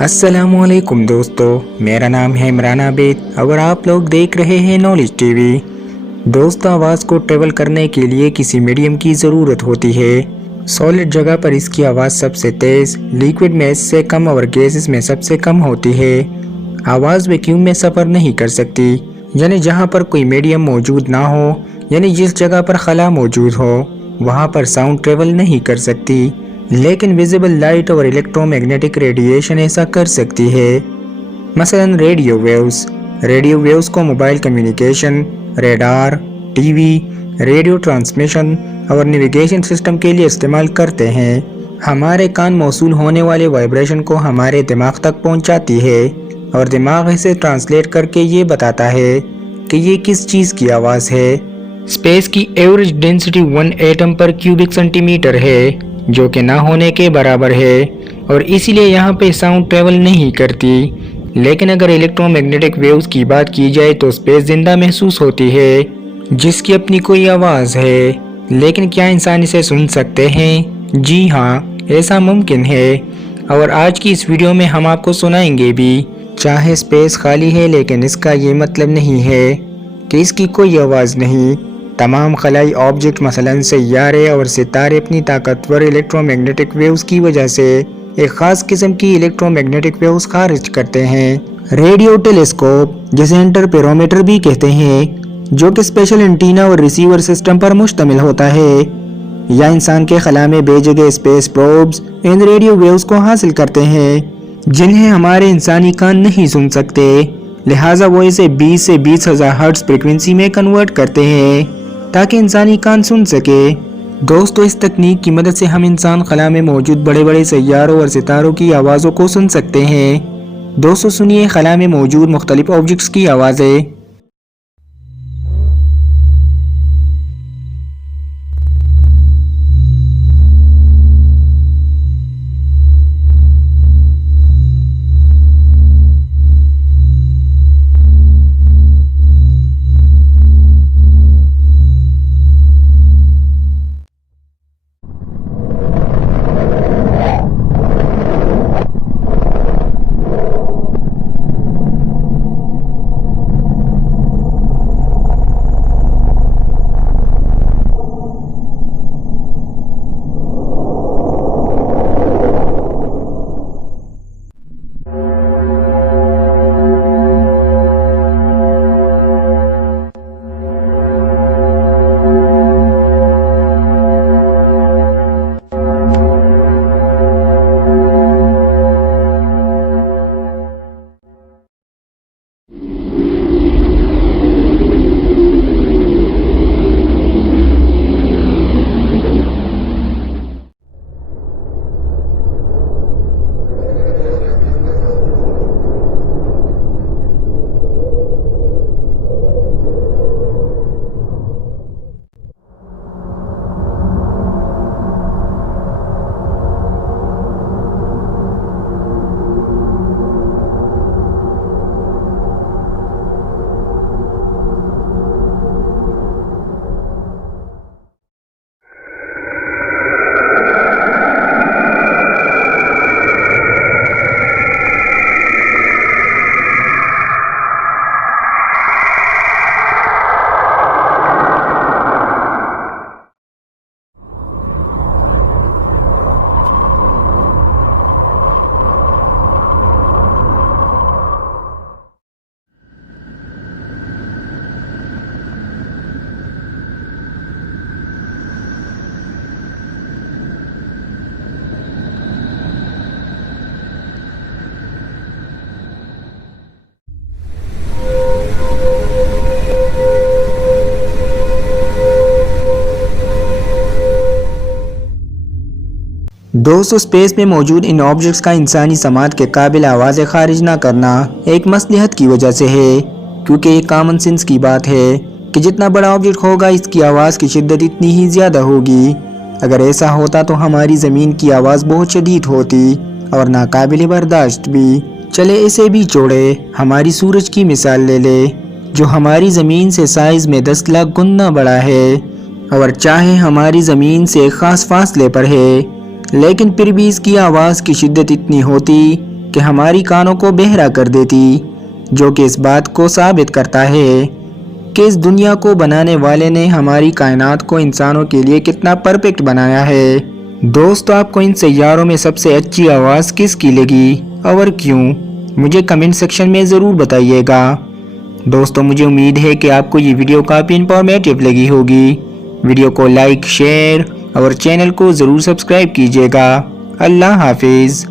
अस्सलामुअलैकुम दोस्तों, मेरा नाम है इमरान आबिद और आप लोग देख रहे हैं नॉलेज टीवी। दोस्तों, आवाज़ को ट्रेवल करने के लिए किसी मीडियम की ज़रूरत होती है। सॉलिड जगह पर इसकी आवाज़ सबसे तेज़, लिक्विड में इससे कम और गैसेस में सबसे कम होती है। आवाज़ वैक्यूम में सफ़र नहीं कर सकती, यानी जहाँ पर कोई मीडियम मौजूद ना हो, यानी जिस जगह पर खला मौजूद हो वहाँ पर साउंड ट्रेवल नहीं कर सकती। लेकिन विजिबल लाइट और इलेक्ट्रोमैग्नेटिक रेडिएशन ऐसा कर सकती है। मसलन रेडियो वेव्स को mobile communication, radar, TV, radio transmission और नेविगेशन सिस्टम के लिए इस्तेमाल करते हैं। हमारे कान मौसूल होने वाले वाइब्रेशन को हमारे दिमाग तक पहुंचाती है और दिमाग इसे ट्रांसलेट करके ये बताता है कि ये किस चीज़ की आवाज़ है। स्पेस की एवरेज डेंसिटी 1 एटम पर क्यूबिक सेंटीमीटर है, जो कि ना होने के बराबर है और इसीलिए यहाँ पे साउंड ट्रेवल नहीं करती। लेकिन अगर इलेक्ट्रोमैग्नेटिक वेव्स की बात की जाए तो स्पेस जिंदा महसूस होती है, जिसकी अपनी कोई आवाज़ है। लेकिन क्या इंसान इसे सुन सकते हैं? जी हाँ, ऐसा मुमकिन है और आज की इस वीडियो में हम आपको सुनाएंगे भी। चाहे स्पेस खाली है, लेकिन इसका ये मतलब नहीं है कि इसकी कोई आवाज़ नहीं। तमाम खलाई ऑब्जेक्ट मसलन सैयारे और सितारे अपनी ताकतवर इलेक्ट्रोमैग्नेटिक वेव्स की वजह से एक ख़ास किस्म की इलेक्ट्रोमैग्नेटिक वेव्स खारिज करते हैं। रेडियो टेलीस्कोप, जिसे इंटरफेरोमीटर भी कहते हैं, जो कि स्पेशल एंटीना और रिसीवर सिस्टम पर मुश्तमिल होता है, या इंसान के खला में भेजे गए स्पेस प्रोब्स इन रेडियो वेव्स को हासिल करते हैं, जिन्हें हमारे इंसानी कान नहीं सुन सकते। लिहाजा वो इसे 20 से 20,000 हर्ट्ज फ्रीक्वेंसी में कन्वर्ट करते हैं ताकि इंसानी कान सुन सके। दोस्तों, इस तकनीक की मदद से हम इंसान खला में मौजूद बड़े बड़े सैयारों और सितारों की आवाज़ों को सुन सकते हैं। दोस्तों सुनिए खला में मौजूद मुख्तलिफ ऑब्जेक्ट्स की आवाज़ें। दोस्तों, स्पेस में मौजूद इन ऑब्जेक्ट्स का इंसानी समात के काबिल आवाज़ें खारिज ना करना एक मसलहत की वजह से है, क्योंकि ये कॉमन सेंस की बात है कि जितना बड़ा ऑब्जेक्ट होगा इसकी आवाज़ की शिद्दत इतनी ही ज़्यादा होगी। अगर ऐसा होता तो हमारी ज़मीन की आवाज़ बहुत शदीद होती और नाकाबिल बर्दाश्त भी। चले इसे भी छोड़े, हमारी सूरज की मिसाल ले ले, जो हमारी ज़मीन से साइज़ में 10 लाख गुना बड़ा है और चाहे हमारी ज़मीन से ख़ास फासले पर है, लेकिन फिर भी इसकी आवाज़ की शिद्दत इतनी होती कि हमारी कानों को बहरा कर देती, जो कि इस बात को साबित करता है कि इस दुनिया को बनाने वाले ने हमारी कायनात को इंसानों के लिए कितना परफेक्ट बनाया है। दोस्तों, आपको इन सैयारों में सबसे अच्छी आवाज़ किसकी लगी और क्यों, मुझे कमेंट सेक्शन में ज़रूर बताइएगा। दोस्तों, मुझे उम्मीद है कि आपको ये वीडियो काफ़ी इंफॉर्मेटिव लगी होगी। वीडियो को लाइक, शेयर और चैनल को ज़रूर सब्सक्राइब कीजिएगा। अल्लाह हाफिज़।